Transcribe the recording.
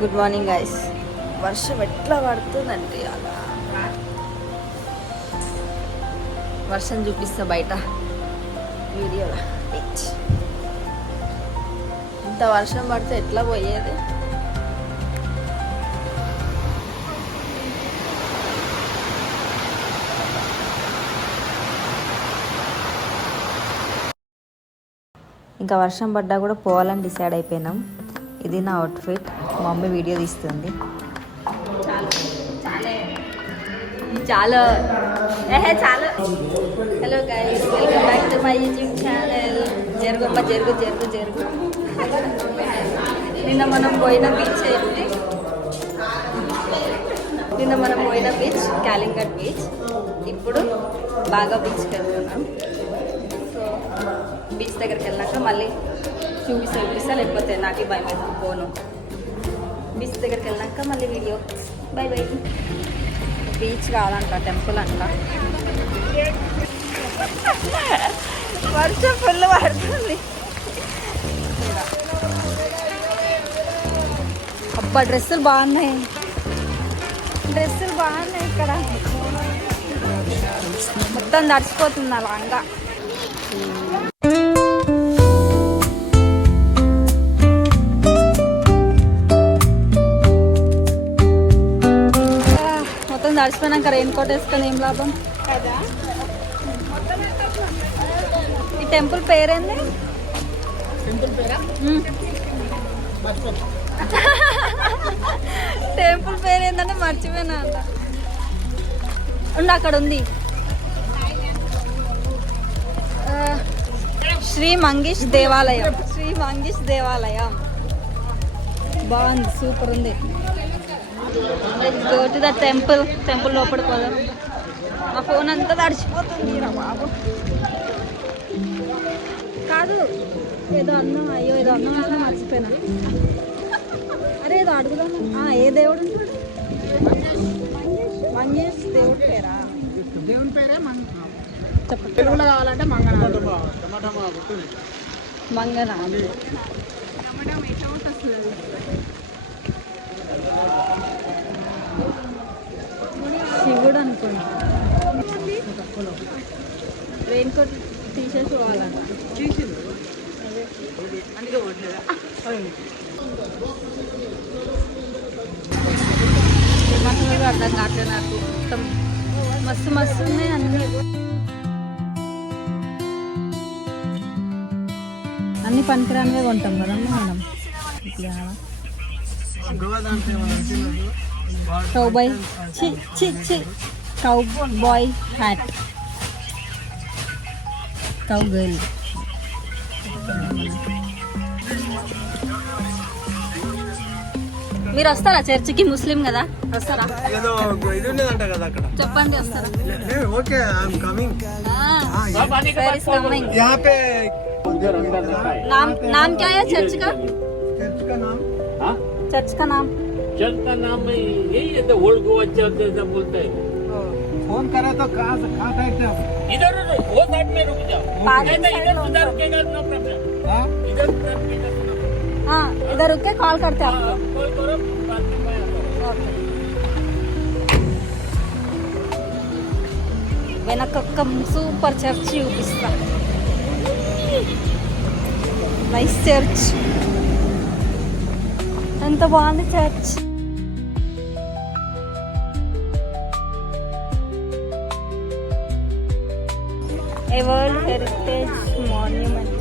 Good morning guys. వర్షం ఎట్లా పడుతుందంటే అలా వర్షం చూపిస్తా బయట వీడియోలో. ఇంత వర్షం పడితే ఎట్లా పోయేది? ఇంకా వర్షం పడ్డా కూడా పోవాలని డిసైడ్ అయిపోయినాం. ఇది నా అవుట్ఫిట్. మా మమ్మీ వీడియో తీస్తుంది. చాలా చాలా hello guys, welcome back to my YouTube channel. జరుగుమ్మ జరుగు జరుగు జరుగు. నిన్న మనం పోయిన బీచ్ ఏంటి? నిన్న మనం పోయిన బీచ్ కాలింగట్ బీచ్. ఇప్పుడు బాగా బీచ్కి వెళ్తున్నాం. సో బీచ్ దగ్గరికి వెళ్ళాక మళ్ళీ చూపిస్తా, లేకపోతే నాకు భయం అవుతుంది పోను. బీచ్ దగ్గరికి వెళ్ళాక మళ్ళీ వీడియో. By by. బీచ్ కావాలంట, టెంపుల్ అంట. వర్షం ఫుల్ పడుతుంది. అబ్బా డ్రెస్సులు బాగున్నాయి, ఇక్కడ మొత్తం తడిసిపోతుంది అలాగా. మొత్తం తడిసిపోయినాక రెయిన్ కోట్ వేసుకొని ఏం లాభం కదా. ఈ టెంపుల్ పేరేంది? టెంపుల్ పేరేందంటే మర్చిపోయినా అంట. ఉండి అక్కడ ఉంది, శ్రీ మంగేష్ దేవాలయం. బాగుంది, సూపర్ ఉంది. గో టు ద టెంపుల్ లోపలికి పోదాం. నా ఫోన్ అంతా తడిచిపోతుంది రా బాబు. కాదు ఏదో అన్నం, ఏదో అన్నం మర్చిపోయినా. అరే ఏదో అడుగుదాం. ఏ దేవుడు ఉంటాడు? మంగేష్ దేవుడి పేరా? దేవుని పేరే చెప్పండి. తెలుగులో కావాలంటే మంగనాథుడు. శివుడు అనుకోండి. రెయిన్ కోట్ తీసేసి పోవాలంట. అర్థం కావట్లేదు నాకు. మొత్తం మస్తు ఉన్నాయి అన్ని పనికిరానివే కొంటాం కదమ్మా మనం. Cowboy cowboy hat, cow girl. మీరు వస్తారా చర్చికి? ముస్లిం కదా, వస్తారా? చెప్పండి వస్తారా? नाम क्या है चर्च का? चर्च का नाम यही है। तो ओल्ड गोवा चर्च ऐसा बोलते हैं। फोन करे तो कहाँ साइड से? इधर वो साइड में रुक जाओ। इधर सुधर रुकेगा, नो प्रॉब्लम। इधर सुधर रुकेगा। हाँ इधर रुक के कॉल करते हैं आपको। कॉल करो, बाद में मैं आता हूँ। వెనక సూపర్ చర్చ్ చూపిస్తా. నైస్ చర్చ్, ఎంత బాగుంది చర్చ్. ఏ వరల్డ్ హెరిటేజ్ మాన్యుమెంట్.